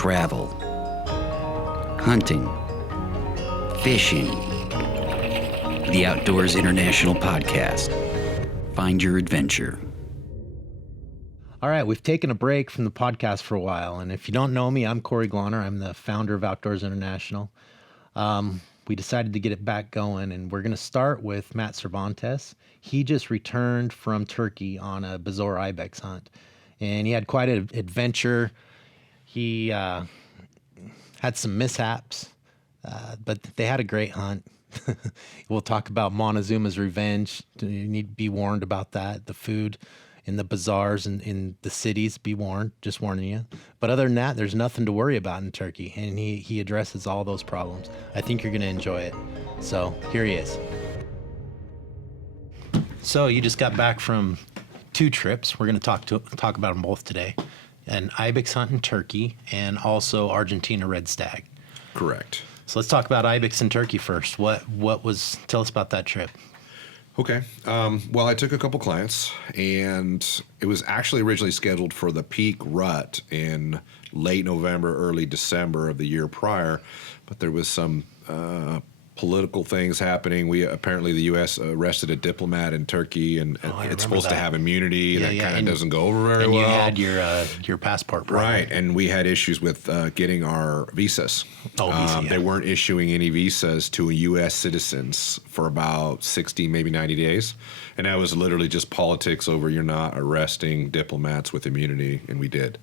travel, hunting, fishing. The Outdoors International Podcast. Find your adventure. All right, we've taken a break from the podcast for a while, and if you don't know me, I'm Corey Glonner. I'm the founder of Outdoors International. We decided to get it back going, and we're going to start with Matt Cervantes. He just returned from Turkey on a Bezoar Ibex hunt, and he had quite an adventure. He had some mishaps, but they had a great hunt. We'll talk about Montezumas Revenge. You need to be warned about that. The food in the bazaars and in the cities, be warned, just warning you. But other than that, there's nothing to worry about in Turkey, and he addresses all those problems. I think you're going to enjoy it. So here he is. So you just got back from 2 trips. We're going to talk about them both today. An Ibex hunt in Turkey and also Argentina red stag. Correct. So let's talk about Ibex in Turkey first. Tell us about that trip. Okay. Well, I took a couple clients, and it was actually originally scheduled for the peak rut in late November, early December of the year prior, but there was some political things happening. Apparently the U.S. arrested a diplomat in Turkey, and it's supposed to have immunity. That kind of doesn't go over very well. And you had your passport problem. Right, and we had issues with getting our visas. They weren't issuing any visas to U.S. citizens for about 60, maybe 90 days. And that was literally just politics over you're not arresting diplomats with immunity, and we did.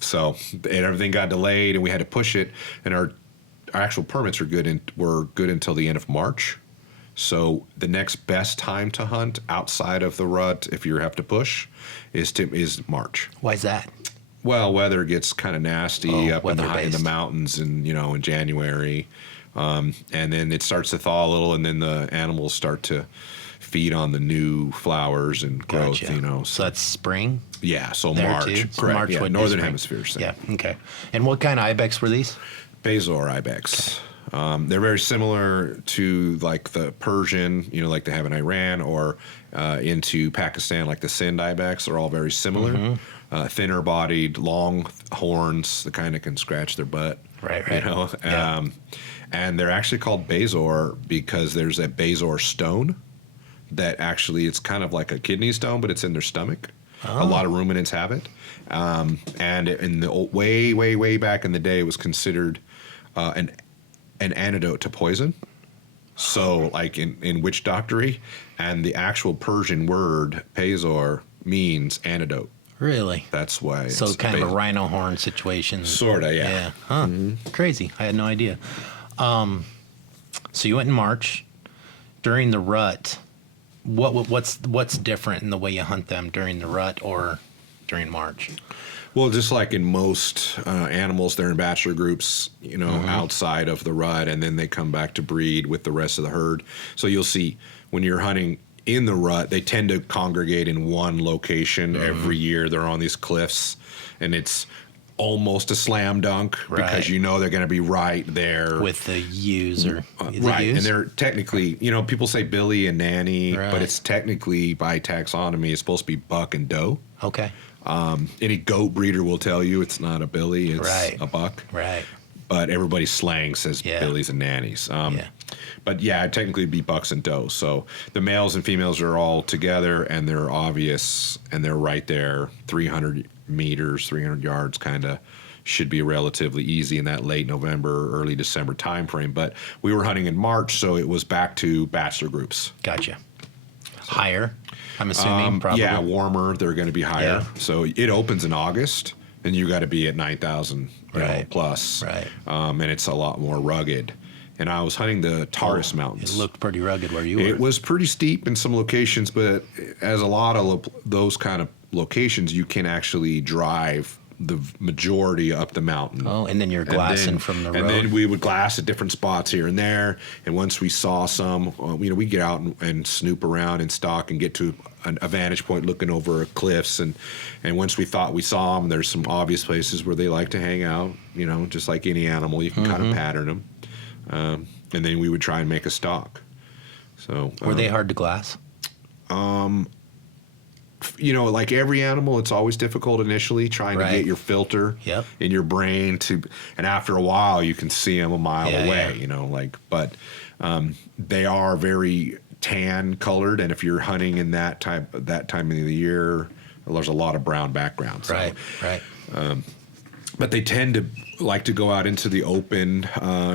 So everything got delayed, and we had to push it, and our actual permits were good until the end of March. So the next best time to hunt outside of the rut, if you have to push, is March. Why is that? Well, weather gets kind of nasty up in the mountains, and in January, and then it starts to thaw a little, and then the animals start to feed on the new flowers and growth. Gotcha. So that's spring. Yeah. So there March. Too? So correct. March, yeah, Northern Hemisphere. Yeah. Okay. And what kind of Ibex were these? Bezoar Ibex. Okay. They're very similar to like the Persian, like they have in Iran, or into Pakistan, like the Sind Ibex. They're all very similar. Mm-hmm. Thinner bodied, long horns, the kind that can scratch their butt. Right. Yeah. And they're actually called Bezoar because there's a Bezoar stone that actually, it's kind of like a kidney stone, but it's in their stomach. Oh. A lot of ruminants have it. And in the way back in the day, it was considered an antidote to poison. So like in witch doctory, and the actual Persian word Bezoar means antidote. Really? That's why. So kind of a rhino horn situation. Sort of, yeah. Yeah. Huh. Mm-hmm. Crazy. I had no idea. So you went in March. During the rut, what's different in the way you hunt them during the rut or during March? Well, just like in most animals, they're in bachelor groups, mm-hmm. outside of the rut, and then they come back to breed with the rest of the herd. So you'll see when you're hunting in the rut, they tend to congregate in one location every year. They're on these cliffs, and it's almost a slam dunk because they're going to be right there with the ewes or right, and they're technically, people say billy and nanny, but it's technically by taxonomy it's supposed to be buck and doe. Okay. Any goat breeder will tell you it's not a billy, it's a buck. Right. But everybody's slang says billies and nannies. But technically it'd be bucks and doe. So the males and females are all together, and they're obvious, and they're right there, 300 meters, 300 yards, kind of should be relatively easy in that late November, early December time frame. But we were hunting in March, so it was back to bachelor groups. Gotcha. Higher, I'm assuming, probably. Yeah, warmer. They're going to be higher. Yeah. So it opens in August, and you got to be at 9,000 plus. Right. And it's a lot more rugged. And I was hunting the Taurus Mountains. It looked pretty rugged where you were. It was pretty steep in some locations, but as a lot of those kind of locations, you can actually drive the majority up the mountain. Oh, and then you're glassing from the road. And then we would glass at different spots here and there. And once we saw some, we get out and snoop around and stalk and get to a vantage point looking over cliffs. And once we thought we saw them, there's some obvious places where they like to hang out, just like any animal. You can kind of pattern them. And then we would try and make a stalk. So were they hard to glass? like every animal, it's always difficult initially trying to get your filter in your brain and after a while you can see them a mile away, but they are very tan colored, and if you're hunting in that time of the year, there's a lot of brown background. So, right. But they tend to like to go out into the open,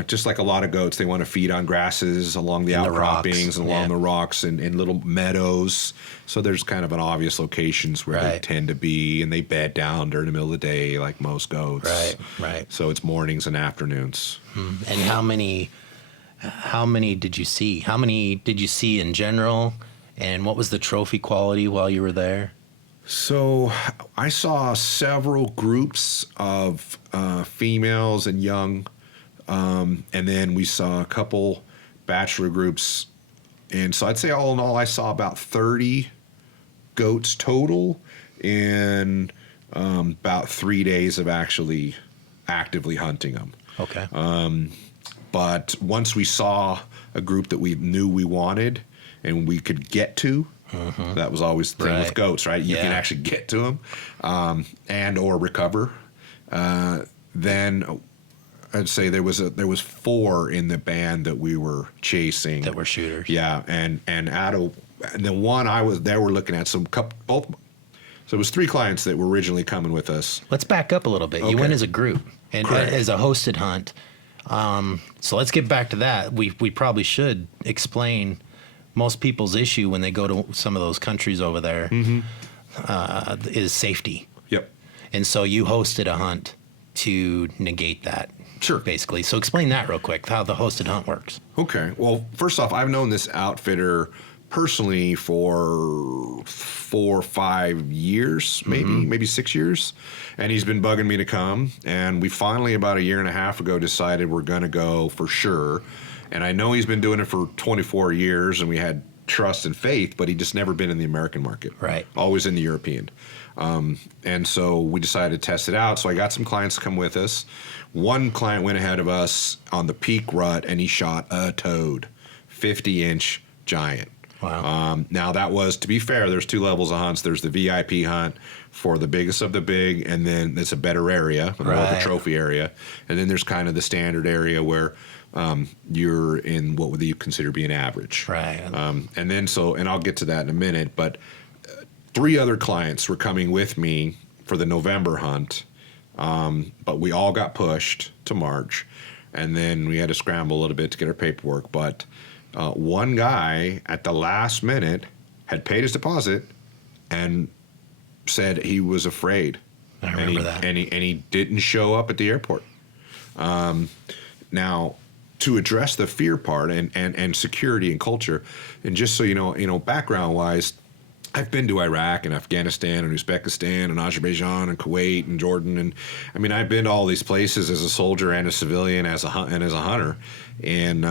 just like a lot of goats. They want to feed on grasses along the outcroppings and along the rocks and little meadows. So there's kind of an obvious locations where they tend to be, and they bed down during the middle of the day like most goats. Right. So it's mornings and afternoons. And how many did you see? How many did you see in general? And what was the trophy quality while you were there? So I saw several groups of females and young, and then we saw a couple bachelor groups. And so I'd say all in all, I saw about 30 goats total in about 3 days of actually actively hunting them. Okay. But once we saw a group that we knew we wanted and we could get to, that was always the thing with goats, right? You can actually get to them and or recover. Then I'd say there was 4 in the band that we were chasing that were shooters. Yeah, and the one I was there, we're looking at both. So it was 3 clients that were originally coming with us. Let's back up a little bit. Okay. You went as a group and as a hosted hunt. So let's get back to that. We probably should explain. Most people's issue when they go to some of those countries over there is safety. Yep. And so you hosted a hunt to negate that. Sure. Basically. So explain that real quick, how the hosted hunt works. Okay. Well, first off, I've known this outfitter personally for 4 or 5 years, maybe 6 years. And he's been bugging me to come. And we finally, about a year and a half ago, decided we're going to go for sure. And I know he's been doing it for 24 years, and we had trust and faith, but he just never been in the American market. Right. Always in the European. And so we decided to test it out. So I got some clients to come with us. One client went ahead of us on the peak rut, and he shot a toad, 50-inch giant. Wow. Now that was, to be fair, there's 2 levels of hunts. There's the VIP hunt for the biggest of the big, and then it's a better area, more of a trophy area. And then there's kind of the standard area where you're in what would you consider being average. Right. And then and I'll get to that in a minute, but 3 other clients were coming with me for the November hunt, but we all got pushed to March, and then we had to scramble a little bit to get our paperwork. But one guy at the last minute had paid his deposit and said he was afraid. I remember that. And he didn't show up at the airport. Now, to address the fear part and security and culture, and just so you know, background-wise, I've been to Iraq and Afghanistan and Uzbekistan and Azerbaijan and Kuwait and Jordan, and I mean I've been to all these places as a soldier and a civilian as a hunter, and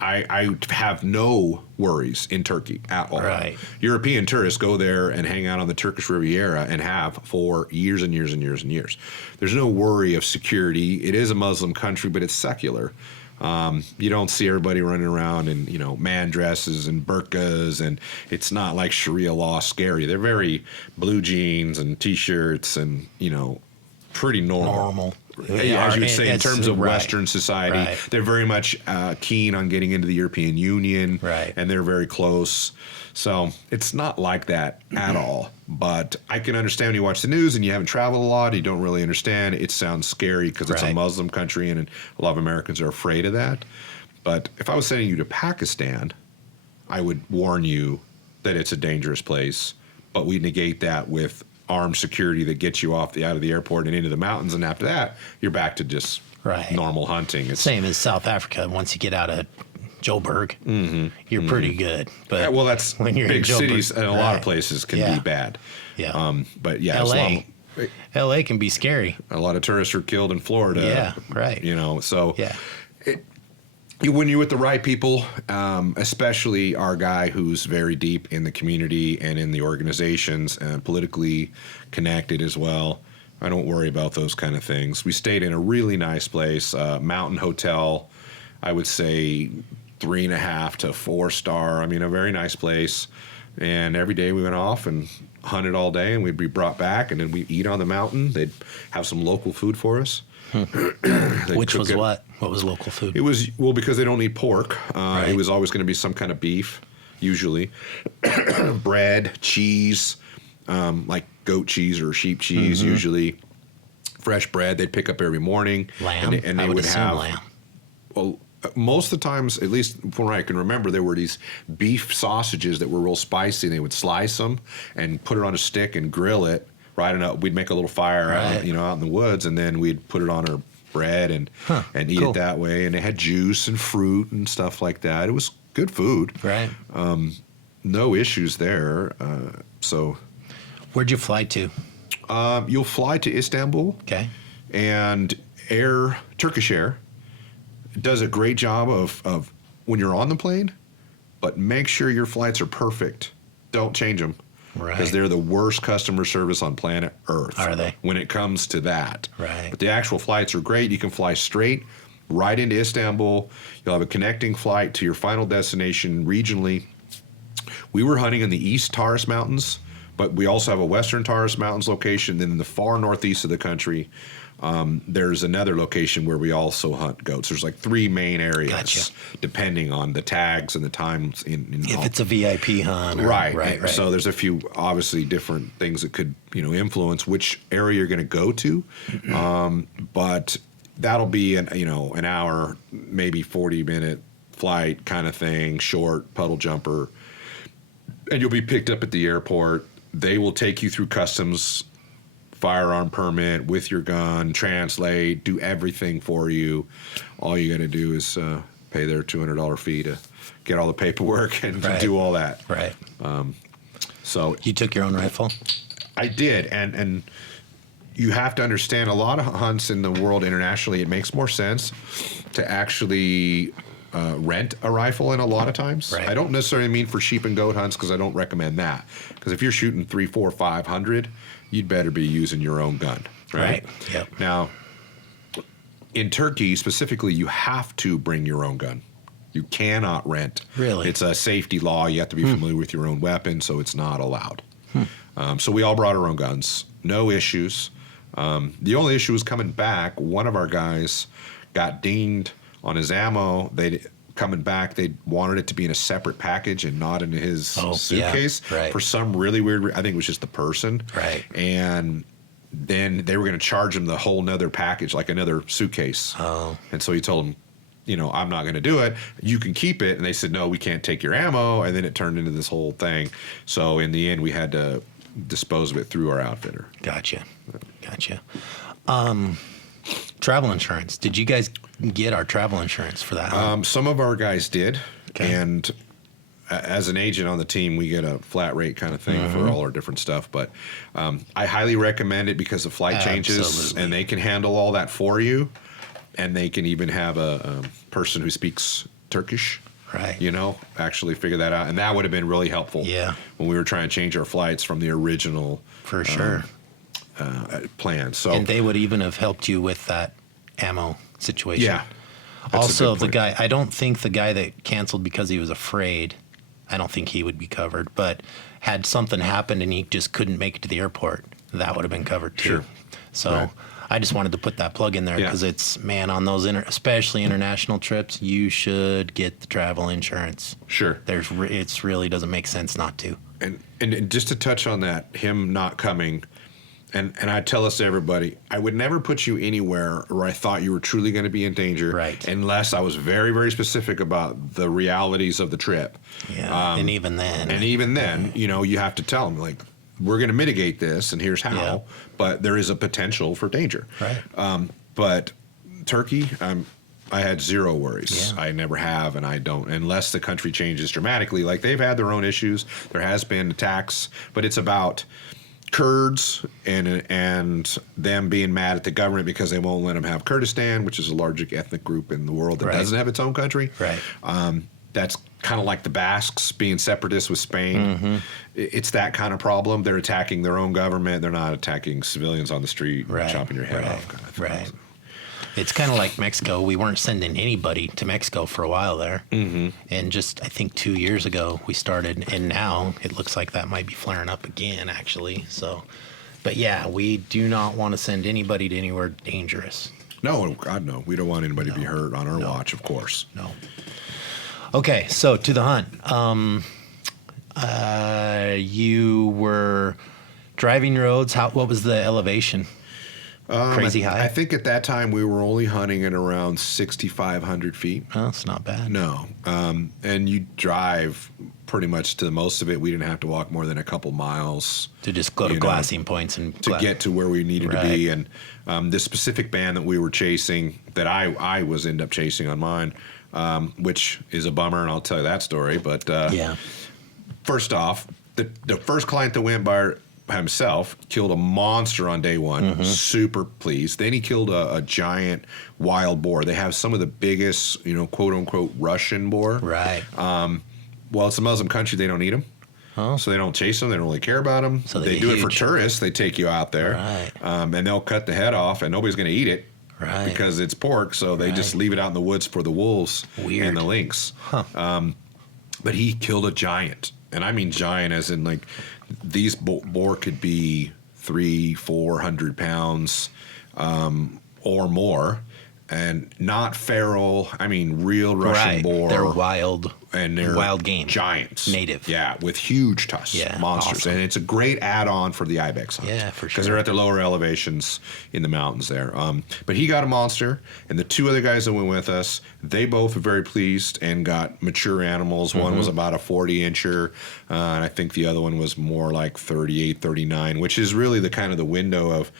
I have no worries in Turkey at all. Right. European tourists go there and hang out on the Turkish Riviera and have for years and years and years and years. There's no worry of security. It is a Muslim country, but it's secular. You don't see everybody running around in, man dresses and burqas, and it's not like Sharia law scary. They're very blue jeans and T-shirts and, pretty normal. As you would say, in terms of Western society, they're very much keen on getting into the European Union, and they're very close. So it's not like that at all. But I can understand when you watch the news and you haven't traveled a lot, you don't really understand. It sounds scary because it's a Muslim country, and a lot of Americans are afraid of that. But if I was sending you to Pakistan, I would warn you that it's a dangerous place. But we negate that with armed security that gets you out of the airport and into the mountains, and after that you're back to just normal hunting. It's same as South Africa. Once you get out of Joburg, you're pretty good. But that's when you're big cities, and a lot of places can be bad. But LA can be scary. A lot of tourists are killed in Florida. When you're with the right people, especially our guy who's very deep in the community and in the organizations and politically connected as well, I don't worry about those kind of things. We stayed in a really nice place, mountain hotel, I would say 3.5 to 4 star. I mean, a very nice place. And every day we went off and hunted all day, and we'd be brought back, and then we'd eat on the mountain. They'd have some local food for us. Which was what? What was local food? It was, well, because they don't eat pork. Right. It was always going to be some kind of beef, usually. Bread, cheese, like goat cheese or sheep cheese, usually. Fresh bread they'd pick up every morning. Lamb? And they I would would assume have lamb. Well, most of the times, at least from what I can remember, there were these beef sausages that were real spicy. They would slice them and put it on a stick and grill it. We'd make a little fire out in the woods, and then we'd put it on our bread and eat it that way. And it had juice and fruit and stuff like that. It was good food. Right. No issues there. Where'd you fly to? You'll fly to Istanbul. Okay. And Turkish Air does a great job of when you're on the plane, but make sure your flights are perfect. Don't change them. Right. Because they're the worst customer service on planet Earth. Are they? When it comes to that. Right. But the actual flights are great. You can fly straight right into Istanbul. You'll have a connecting flight to your final destination regionally. We were hunting in the East Taurus Mountains, but we also have a Western Taurus Mountains location. Then in the far northeast of the country, there's another location where we also hunt goats. There's like 3 main areas, Gotcha. Depending on the tags and the times. If it's a VIP hunt. Right. So there's a few obviously different things that could influence which area you're going to go to, but that'll be an hour, maybe 40-minute flight kind of thing, short puddle jumper, and you'll be picked up at the airport. They will take you through customs, firearm permit with your gun, translate, do everything for you. All you got to do is pay their $200 fee to get all the paperwork and do all that. Right. So you took your own rifle? I did, and you have to understand a lot of hunts in the world internationally. It makes more sense to actually rent a rifle in a lot of times. Right. I don't necessarily mean for sheep and goat hunts, because I don't recommend that. Because if you're shooting 3, 4, 500, you'd better be using your own gun. Right. Yep. Now, in Turkey specifically, you have to bring your own gun. You cannot rent. Really? It's a safety law. You have to be familiar with your own weapon, so it's not allowed. So we all brought our own guns. No issues. The only issue was coming back. One of our guys got dinged on his ammo. Coming back, they wanted it to be in a separate package and not in his suitcase. Yeah, right. For some really weird, I think it was just the person. Right. And then they were going to charge him the whole nother package, like another suitcase. Oh. And so he told him, I'm not going to do it. You can keep it. And they said, no, we can't take your ammo. And then it turned into this whole thing. So in the end, we had to dispose of it through our outfitter. Gotcha. Travel insurance. Did you guys get our travel insurance for that? Some of our guys did. Okay. And as an agent on the team, we get a flat rate kind of thing for all our different stuff. But I highly recommend it because of flight changes. Absolutely. And they can handle all that for you. And they can even have a person who speaks Turkish. Right. Actually figure that out. And that would have been really helpful. Yeah. When we were trying to change our flights from the original For sure. plan. So And they would even have helped you with that ammo situation. yeah. That's a Also, good the point. guy, I don't think the guy that canceled because he was afraid, I don't think he would be covered. But had something happened and he just couldn't make it to the airport, that would have been covered too. Sure. So Right. I just wanted to put that plug in there because it's, man, on those, especially international trips, you should get the travel insurance. Sure. It's really doesn't make sense not to. And just to touch on that, him not coming, and I tell this to everybody, I would never put you anywhere where I thought you were truly going to be in danger, Right. unless I was very, very specific about the realities of the trip. Yeah. And even then. You have to tell them, like, we're going to mitigate this, and here's how, Yeah. but there is a potential for danger. Right. But Turkey, I had zero worries. Yeah. I never have, and I don't, unless the country changes dramatically. Like, they've had their own issues. There has been attacks, but it's about Kurds and them being mad at the government because they won't let them have Kurdistan, which is a large ethnic group in the world that Right. doesn't have its own country. Right. That's kind of like the Basques being separatists with Spain. It's that kind of problem. They're attacking their own government. They're not attacking civilians on the street and chopping your head off. Kind of thing. Right. It's kind of like Mexico. We weren't sending anybody to Mexico for a while there. Mm-hmm. And just, I think 2 years ago we started, and now it looks like that might be flaring up again, actually. So, but yeah, we do not want to send anybody to anywhere dangerous. No, God, no. We don't want anybody to be hurt on our watch, of course. No. Okay, so to the hunt. You were driving roads. What was the elevation? Crazy high? I think at that time we were only hunting at around 6,500 feet. Oh, that's not bad. No. And you drive pretty much to most of it. We didn't have to walk more than a couple miles. To just go to glassing points and to get to where we needed to be. And this specific band that we were chasing, that I was end up chasing on mine, which is a bummer, and I'll tell you that story. But first off, the first client that went by himself killed a monster on day one. Mm-hmm. Super pleased. Then he killed a giant wild boar. They have some of the biggest, quote unquote Russian boar. Right. Well, it's a Muslim country. They don't eat them. Oh. So they don't chase them. They don't really care about them. So they do it for tourists. They take you out there. Right. And they'll cut the head off, and nobody's going to eat it. Right. Because it's pork. So they just leave it out in the woods for the wolves and the lynx. Huh. But he killed a giant. And I mean giant as in like these boar could be 300-400 pounds or more, and not feral. I mean real Russian boar. They're wild. And they're wild game. Giants. Native. Yeah, with huge tusks. Yeah, monsters. awesome. And it's a great add-on for the Ibex hunt. Yeah, for sure. Because they're at the lower elevations in the mountains there. But he got a monster, and the two other guys that went with us, they both were very pleased and got mature animals. Mm-hmm. One was about a 40-incher, and I think the other one was more like 38, 39, which is really the kind of the window of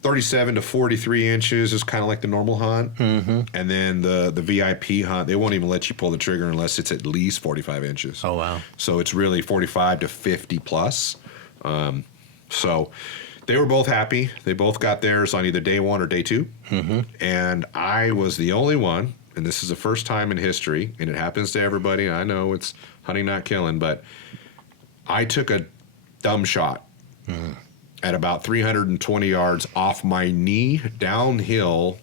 37 to 43 inches is kind of like the normal hunt. Mm-hmm. And then the VIP hunt, they won't even let you pull the trigger unless it's at least 45 inches. Oh, wow. So it's really 45 to 50 plus. So they were both happy. They both got theirs on either day one or day two. Mm-hmm. And I was the only one, and this is the first time in history, and it happens to everybody. I know it's hunting, not killing, but I took a dumb shot. Mm. At about 320 yards off my knee, downhill.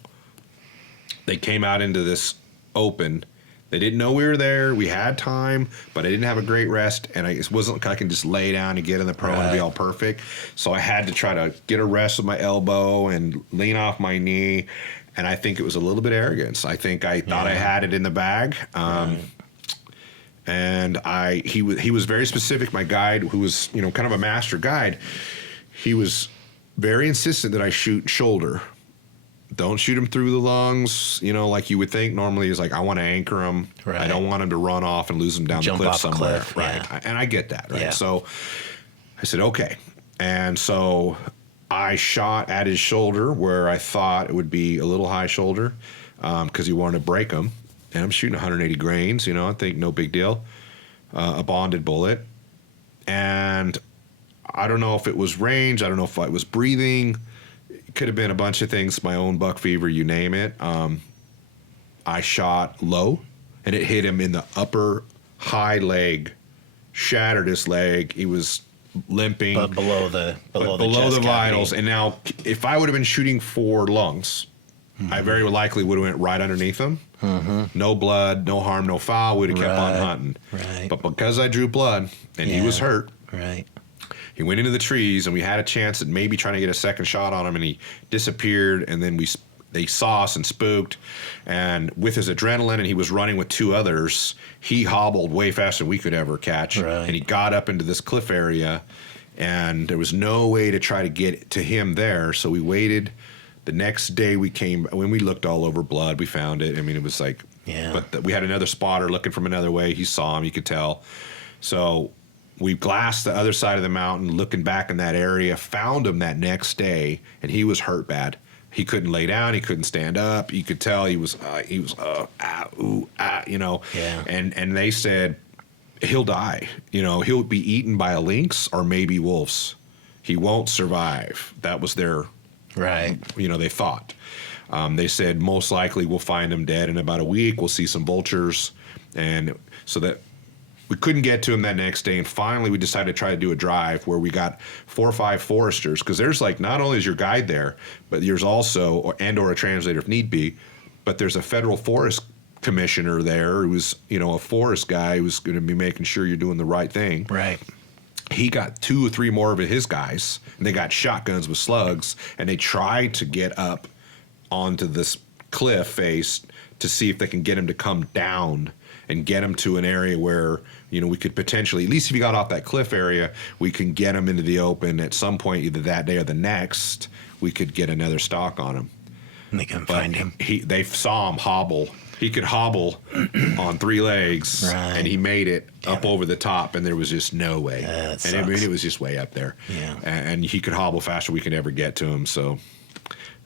They came out into this open. They didn't know we were there. We had time, but I didn't have a great rest, and it wasn't like I can just lay down and get in the prone and be all perfect. So I had to try to get a rest with my elbow and lean off my knee, and I think it was a little bit arrogance. I think I thought I had it in the bag. And he was very specific. My guide, who was kind of a master guide, he was very insistent that I shoot shoulder. Don't shoot him through the lungs, like you would think. Normally, is like I want to anchor him. Right. I don't want him to run off and lose him down the cliff somewhere. Right, yeah. And I get that. Right. Yeah. So I said okay, and so I shot at his shoulder where I thought it would be a little high shoulder, because he wanted to break him. And I'm shooting 180 grains. I think no big deal. A bonded bullet, and I don't know if it was range. I don't know if I was breathing. It could have been a bunch of things. My own buck fever, you name it. I shot low, and it hit him in the upper high leg, shattered his leg. He was limping, but below the vitals. And now, if I would have been shooting for lungs, mm-hmm. I very likely would have went right underneath him. Mm-hmm. No blood, no harm, no foul. Would have kept on hunting. Right. But because I drew blood and he was hurt. Right. He went into the trees, and we had a chance at maybe trying to get a second shot on him, and he disappeared. And then they saw us and spooked. And with his adrenaline, and he was running with two others, he hobbled way faster than we could ever catch. Right. And he got up into this cliff area, and there was no way to try to get to him there. So we waited. The next day when we looked all over blood, we found it. I mean, it was like, but we had another spotter looking from another way. He saw him, you could tell. So we glassed the other side of the mountain, looking back in that area, found him that next day, and he was hurt bad. He couldn't lay down. He couldn't stand up. You could tell he was Yeah. And they said, he'll die. He'll be eaten by a lynx or maybe wolves. He won't survive. That was their, they thought. They said most likely we'll find him dead in about a week. We'll see some vultures. And so that we couldn't get to him that next day, and finally we decided to try to do a drive where we got 4 or 5 foresters, because there's like not only is your guide there, but there's also or a translator if need be, but there's a federal forest commissioner there who's a forest guy who's going to be making sure you're doing the right thing. Right. He got 2 or 3 more of his guys, and they got shotguns with slugs, and they tried to get up onto this cliff face to see if they can get him to come down and get him to an area where we could potentially, at least if he got off that cliff area, we can get him into the open at some point, either that day or the next. We could get another stalk on him. And they couldn't find him. They saw him hobble. He could hobble on 3 legs, right. And he made it up over the top, and there was just no way. And it was just way up there. Yeah. And he could hobble faster than we could ever get to him. So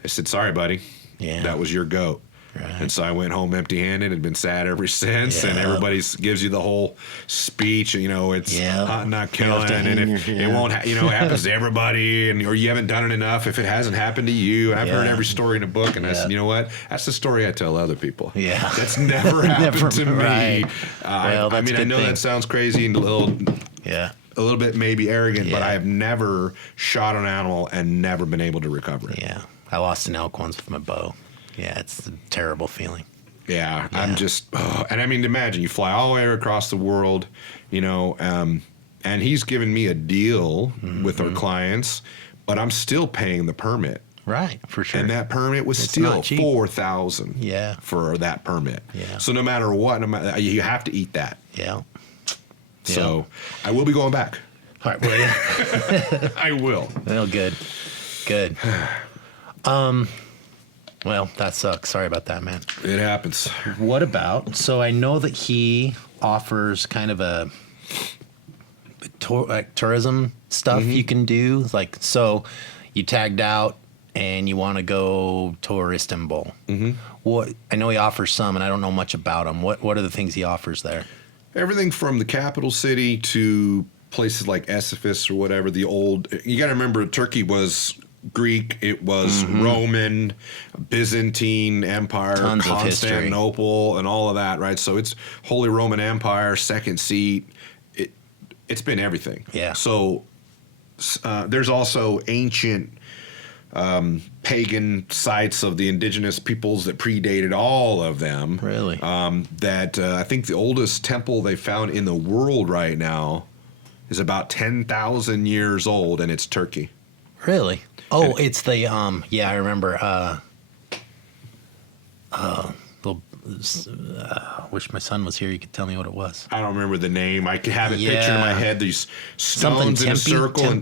I said, sorry, buddy. Yeah. That was your goat. Right. And so I went home empty-handed and been sad ever since. And everybody gives you the whole speech. It's hot, not killing, and it won't. It happens to everybody, or you haven't done it enough if it hasn't happened to you. And I've heard every story in a book, and I said, you know what? That's the story I tell other people. Yeah, that's never happened to me. Right. Well, I know that sounds crazy and a little bit maybe arrogant, but I have never shot an animal and never been able to recover it. Yeah, I lost an elk once with my bow. Yeah, it's a terrible feeling. Yeah. I'm just, and I mean, imagine you fly all the way across the world, and he's given me a deal with our clients, but I'm still paying the permit. Right, for sure. And that permit was still $4,000. Yeah. For that permit. Yeah. So no matter what, you have to eat that. Yeah. So I will be going back. All right, will you? I will. Well, good. Well, that sucks. Sorry about that, man. It happens. What about, so I know that he offers kind of a tourism stuff you can do. Like, so you tagged out and you want to go tour Istanbul. What, I know he offers some, and I don't know much about him. What are the things he offers there? Everything from the capital city to places like Ephesus or whatever, the old, you got to remember Turkey was Greek, it was Roman, Byzantine Empire, Tons Constantinople, and all of that, right? So it's Holy Roman Empire, second seat. It's been everything. Yeah. So there's also ancient pagan sites of the indigenous peoples that predated all of them. Really? That I think the oldest temple they found in the world right now is about 10,000 years old, and it's Turkey. Really? Oh, it's the yeah, I remember. Wish my son was here. You could tell me what it was. I don't remember the name. I could have it pictured in my head. These stones in a circle,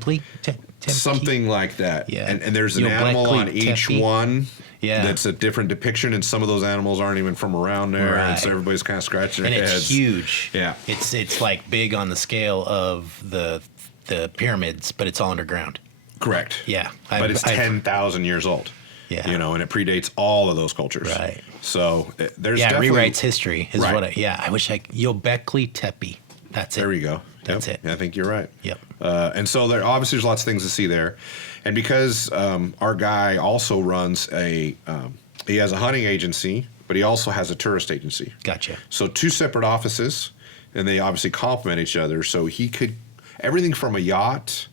something like that. Yeah, and there's an animal on each one. Yeah, that's a different depiction, and some of those animals aren't even from around there, and so everybody's kind of scratching their heads. And it's huge. Yeah, it's like big on the scale of the pyramids, but it's all underground. Correct. Yeah. But it's 10,000 years old. Yeah. And it predates all of those cultures. Right. So there's definitely... rewrites history is what I wish Göbekli Tepe. That's it. There you go. That's it. I think you're right. Yep. And so obviously there's lots of things to see there. And because our guy also runs he has a hunting agency, but he also has a tourist agency. Gotcha. So 2 separate offices, and they obviously complement each other. So he could, everything from a yacht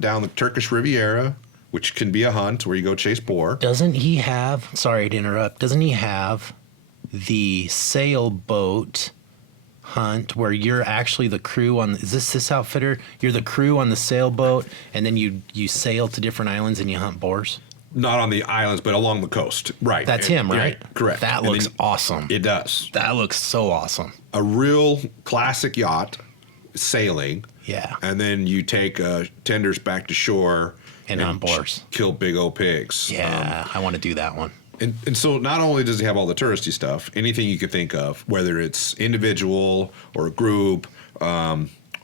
down the Turkish Riviera, which can be a hunt where you go chase boar. Doesn't he have, sorry to interrupt, doesn't he have the sailboat hunt where you're actually the crew on, is this outfitter? You're the crew on the sailboat, and then you sail to different islands and you hunt boars? Not on the islands, but along the coast. Right. That's him, right? Yeah, correct. That looks awesome. It does. That looks so awesome. A real classic yacht sailing. Yeah. And then you take tenders back to shore and hunt boars. Kill big old pigs. Yeah, I want to do that one. And so not only does he have all the touristy stuff, anything you could think of, whether it's individual or a group,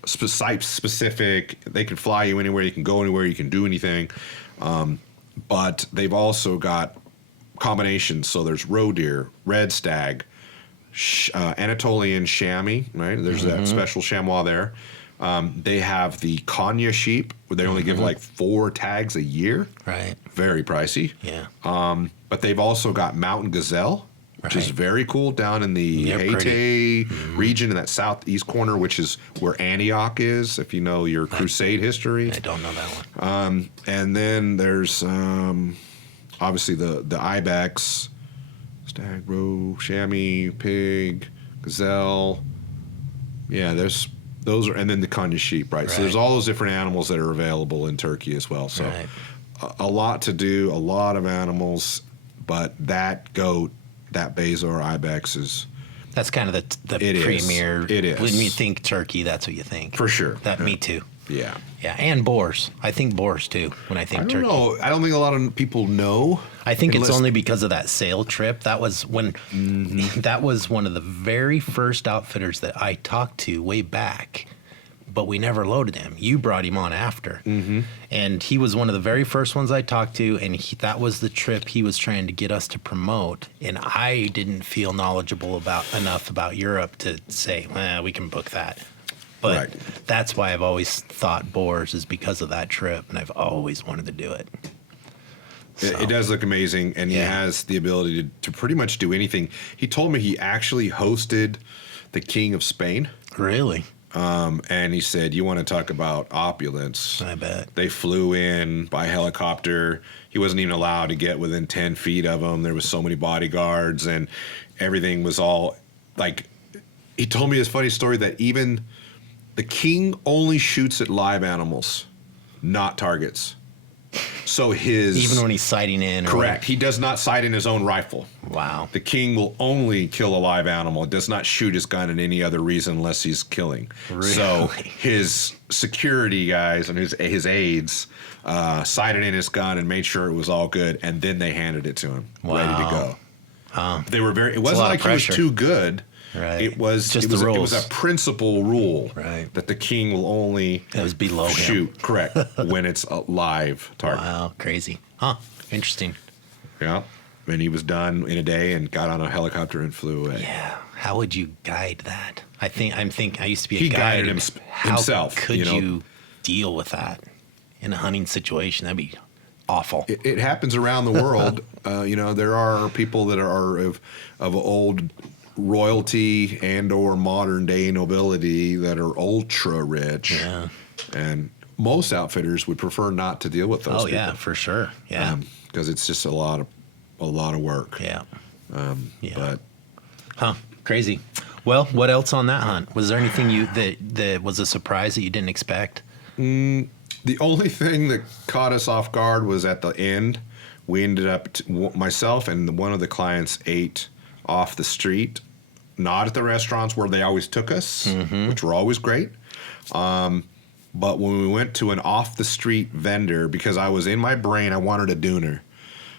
site specific, they can fly you anywhere, you can go anywhere, you can do anything. But they've also got combinations. So there's roe deer, red stag, Anatolian chamois, right? There's that special chamois there. They have the Konya sheep, where they only give like 4 tags a year. Right. Very pricey. Yeah. But they've also got mountain gazelle, which is very cool, down in the Haiti region in that southeast corner, which is where Antioch is, if you know your Crusade history. I don't know that one. And then there's obviously the Ibex, stag, roe, chamois, pig, gazelle. Yeah, those are, and then the Konya sheep, right? So there's all those different animals that are available in Turkey as well. So a lot to do, a lot of animals, but that goat, that Bezoar Ibex is... That's kind of the premier... It is. When you think turkey, that's what you think. For sure. Me too. Yeah. Yeah, and boars. I think boars too when I think turkey. I don't think a lot of people know. I think it's only because of that sail trip. That was when that was one of the very first outfitters that I talked to way back, but we never loaded him. You brought him on after. And he was one of the very first ones I talked to, and that was the trip he was trying to get us to promote. And I didn't feel knowledgeable enough about Europe to say, we can book that. But that's why I've always thought boars is because of that trip, and I've always wanted to do it. So. It does look amazing, and he has the ability to pretty much do anything. He told me he actually hosted the King of Spain. Really? And he said, you want to talk about opulence. I bet. They flew in by helicopter. He wasn't even allowed to get within 10 feet of them. There was so many bodyguards, and everything was all like... He told me this funny story that even... The king only shoots at live animals, not targets. So even when he's sighting in. Correct. He does not sight in his own rifle. Wow. The king will only kill a live animal. It does not shoot his gun in any other reason unless he's killing. Really? So his security guys and his aides sighted in his gun and made sure it was all good, and then they handed it to him, ready to go. They were very. It wasn't like he was too good. Right. It was just the rules. It was a principal rule that the king will only shoot when it's a live target. Wow, crazy. Huh. Interesting. Yeah. And he was done in a day and got on a helicopter and flew away. Yeah. How would you guide that? I used to be a guide. He guided himself. How could you deal with that in a hunting situation? That'd be awful. It happens around the world. There are people that are of old royalty and or modern day nobility that are ultra rich. Yeah. And most outfitters would prefer not to deal with those people. Yeah, for sure. Yeah. Because it's just a lot of work. Yeah. But crazy. Well, what else on that hunt? Was there anything that was a surprise that you didn't expect? The only thing that caught us off guard was at the end. We ended up myself and one of the clients ate off the street, not at the restaurants where they always took us, which were always great. But when we went to an off-the-street vendor, because I was in my brain, I wanted a doner.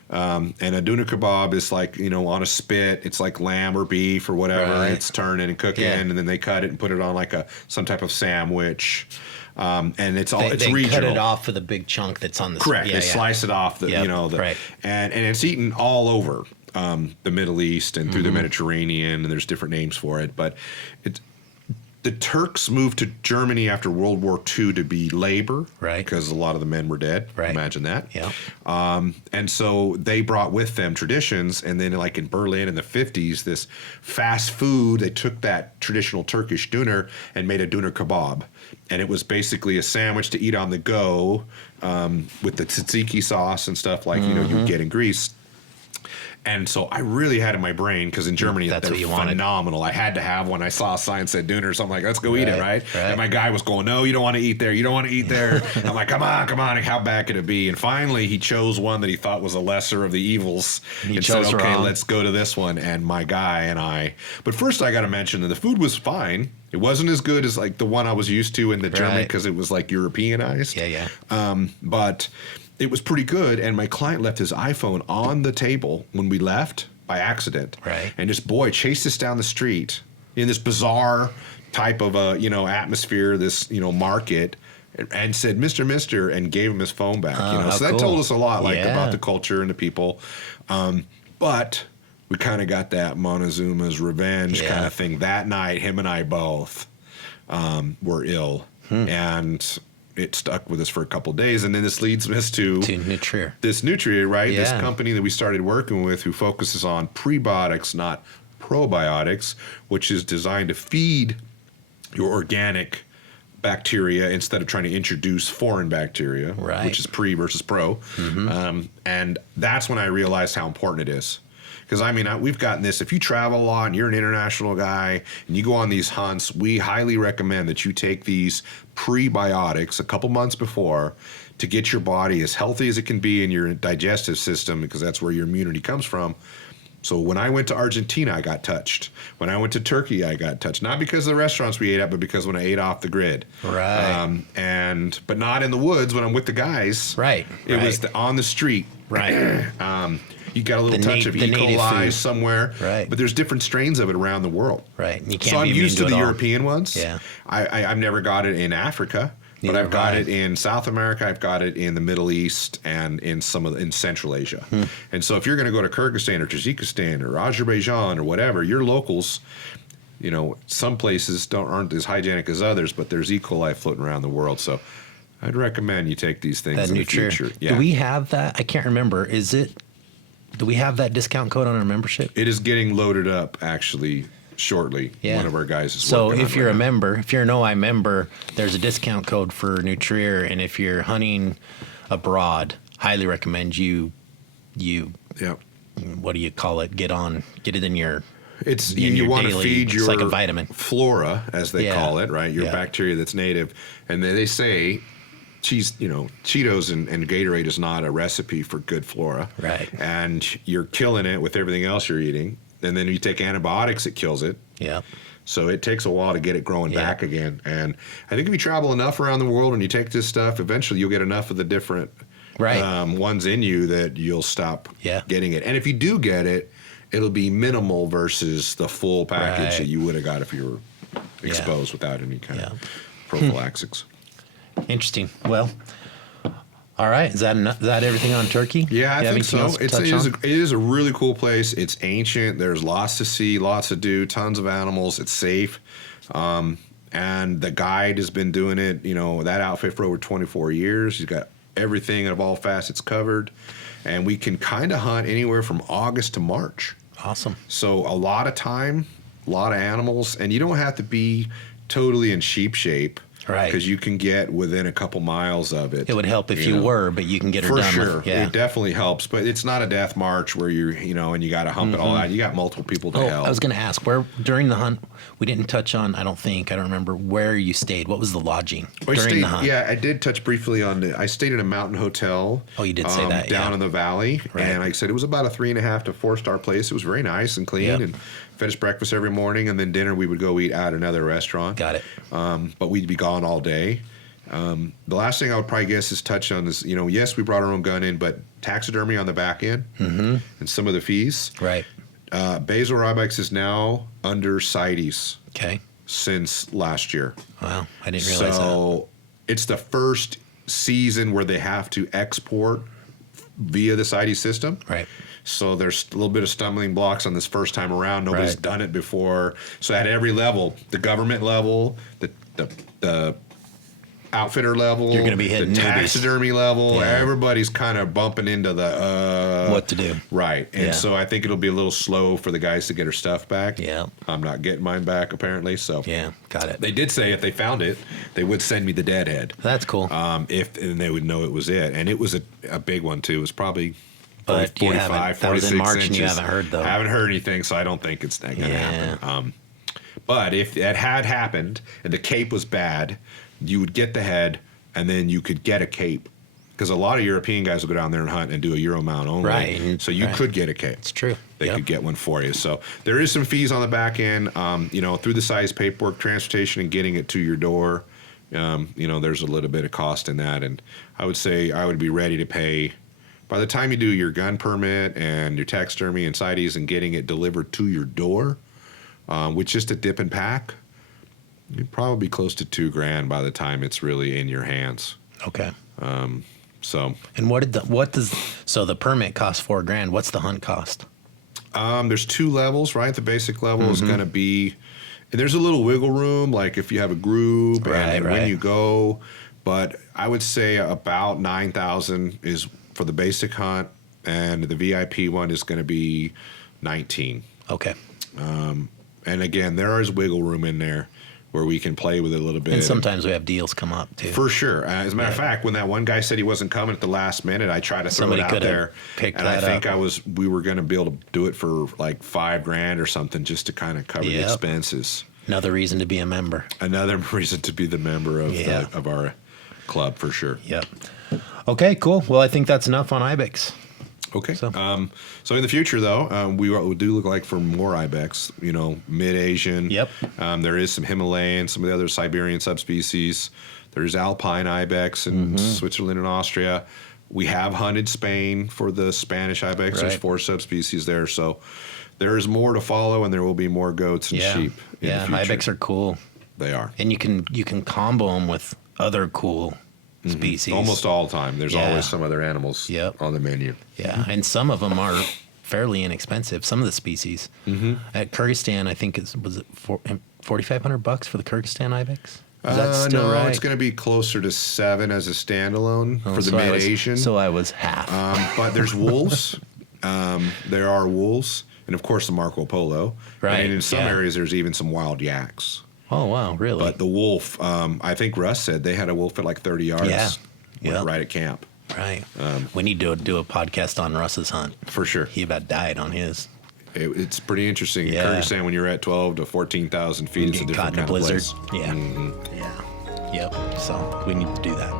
And a doner kebab is like, on a spit. It's like lamb or beef or whatever. Right. It's turning and cooking, and then they cut it and put it on like some type of sandwich. And it's regional. They cut it off with a big chunk that's on the correct. They slice it off and it's eaten all over the Middle East and through the Mediterranean, and there's different names for it. But the Turks moved to Germany after World War II to be labor, right? Because a lot of the men were dead. Right. Imagine that. Yeah. And so they brought with them traditions, and then like in Berlin in the 50s, this fast food, they took that traditional Turkish doner and made a doner kebab. And it was basically a sandwich to eat on the go with the tzatziki sauce and stuff like, you get in Greece. And so I really had in my brain, because in Germany they're phenomenal. I had to have one. I saw a sign said doner, so I'm like, let's go eat it, right? And my guy was going, no, you don't want to eat there. You don't want to eat there. I'm like, come on. How bad could it be? And finally he chose one that he thought was a lesser of the evils and said, okay, let's go to this one. And my guy and I. But first I got to mention that the food was fine. It wasn't as good as like the one I was used to in the German, because it was like Europeanized. Yeah. But it was pretty good, and my client left his iPhone on the table when we left by accident. Right. And this boy chased us down the street in this bizarre type of atmosphere, this market, and said, Mister, and gave him his phone back. So that told us a lot, about the culture and the people. But we kind of got that Montezumas Revenge kind of thing that night. Him and I both were ill, and it stuck with us for a couple of days. And then this leads us to Nutrier. This Nutrier, right? Yeah. This company that we started working with who focuses on prebiotics, not probiotics, which is designed to feed your organic bacteria instead of trying to introduce foreign bacteria, right. which is pre versus pro. And that's when I realized how important it is. Because, I mean, we've gotten this. If you travel a lot and you're an international guy and you go on these hunts, we highly recommend that you take these prebiotics a couple months before to get your body as healthy as it can be in your digestive system, because that's where your immunity comes from. So when I went to Argentina, I got touched. When I went to Turkey, I got touched. Not because of the restaurants we ate at, but because when I ate off the grid. Right. But not in the woods when I'm with the guys. Right. It was on the street. Right. You got a little touch of E. coli somewhere. Right. But there's different strains of it around the world. Right. You can't so I'm be used to the all. European ones. Yeah. I've never got it in Africa. But I've got it in South America. I've got it in the Middle East and in in Central Asia. And so if you're going to go to Kyrgyzstan or Tajikistan or Azerbaijan or whatever, your locals, you know, some places aren't as hygienic as others, but there's E. coli floating around the world. So I'd recommend you take these things in the future. Yeah. Do we have that? I can't remember. Do we have that discount code on our membership? It is getting loaded up actually shortly. Yeah. One of our guys is so working if on you're right a now. member, if you're an OI member, there's a discount code for Nutrier, and if you're hunting abroad, highly recommend you Yep. what do you call it? Get it in your It's in you your want to daily- feed your it's like a vitamin. flora, as they Yeah. call it, right? Your Yeah. bacteria that's native. And they say Cheetos and Gatorade is not a recipe for good flora. Right. And you're killing it with everything else you're eating. And then you take antibiotics, it kills it. Yeah. So it takes a while to get it growing back again. And I think if you travel enough around the world and you take this stuff, eventually you'll get enough of the different ones in you that you'll stop getting it. And if you do get it, it'll be minimal versus the full package that you would have got if you were exposed without any kind of prophylaxis. Interesting. Well, all right. Is that enough? Is that everything on Turkey? Yeah, I think so. It on? is a really cool place. It's ancient. There's lots to see, lots to do, tons of animals. It's safe. And the guide has been doing it, that outfit for over 24 years. He's got everything of all facets covered. And we can kind of hunt anywhere from August to March. Awesome. So a lot of time, a lot of animals, and you don't have to be totally in sheep shape. Right. Because you can get within a couple miles of it. It would help if you were, but you can get her for done. sure. With, yeah. It definitely helps, but it's not a death march where and you got to hump it all out. You got multiple people to help. I was going to ask, where during the hunt, we didn't touch on, I don't remember where you stayed. What was the lodging during the hunt? Yeah, I did touch briefly on I stayed in a mountain hotel. Oh, you did say that, down in the valley. Right. And like I said, it was about a 3.5 to 4-star place. It was very nice and clean and finished breakfast every morning, and then dinner we would go eat at another restaurant. Got it. But we'd be gone all day. The last thing I would probably guess is touch on is, yes, we brought our own gun in, but taxidermy on the back end and some of the fees. Right. Bezoar Ibex is now under CITES since last year. Wow, I didn't realize that. So it's the first season where they have to export via the CITES system. Right. So there's a little bit of stumbling blocks on this first time around. Nobody's done it before. So at every level, the government level, the outfitter level, you're going to be hitting the taxidermy level. Yeah. Everybody's kind of bumping into the what to do. Right. And so I think it'll be a little slow for the guys to get their stuff back. Yeah. I'm not getting mine back apparently. So yeah, got it. They did say if they found it, they would send me the dead head. That's cool. And they would know it was it. And it was a big one too. It was probably 45, 46 that was in March inches. and you haven't heard though. I haven't heard anything, so I don't think it's going to happen. But if it had happened and the cape was bad, you would get the head and then you could get a cape. Because a lot of European guys will go down there and hunt and do a Euro mount only. Right. So you could get a cape. It's true. They could get one for you. So there is some fees on the back end, through the size paperwork, transportation, and getting it to your door. There's a little bit of cost in that. And I would say I would be ready to pay. By the time you do your gun permit and your taxidermy and CITES and getting it delivered to your door, with just a dip and pack, you'd probably be close to $2,000 by the time it's really in your hands. Okay. So. And so the permit costs $4,000. What's the hunt cost? There's 2 levels, right? The basic level is going to be, and there's a little wiggle room, like if you have a group and when you go. But I would say about 9,000 is for the basic hunt, and the VIP one is going to be 19. Okay. And again, there is wiggle room in there where we can play with it a little bit. And sometimes we have deals come up too. For sure. As a matter of fact, when that one guy said he wasn't coming at the last minute, I tried to throw Somebody it out could have there, picked and that I think up. we were going to be able to do it for like $5,000 or something, just to kind of cover the expenses. Another reason to be a member. Another reason to be the member of of our club, for sure. Yep. Okay, cool. Well, I think that's enough on Ibex. Okay. So in the future, though, we do look like for more Ibex, mid-Asian. Yep. There is some Himalayan, some of the other Siberian subspecies. There's Alpine Ibex in Switzerland and Austria. We have hunted Spain for the Spanish Ibex. Right. There's 4 subspecies there. So there is more to follow, and there will be more goats and sheep in the future. Ibex are cool. They are. And you can combo them with other cool species. Almost all the time. There's always some other animals on the menu. Yeah, and some of them are fairly inexpensive. Some of the species at Kyrgyzstan, I think was it $4,500 for the Kyrgyzstan Ibex? Is that still no, right? it's going to be closer to 7 as a standalone for the mid-Asian. So I was half. But there's wolves. There are wolves, and of course the Marco Polo. Right. And in some areas, there's even some wild yaks. Oh wow, really? But the wolf, I think Russ said they had a wolf at like 30 yards. Yeah. Right at camp. Right. We need to do a podcast on Russ's hunt. For sure. He about died on his. It's pretty interesting. Yeah. Kyrgyzstan, when you're at 12 to 14,000 feet, it's a Get caught different in a kind of blizzard. place. Yeah. Yeah. Yep. So we need to do that.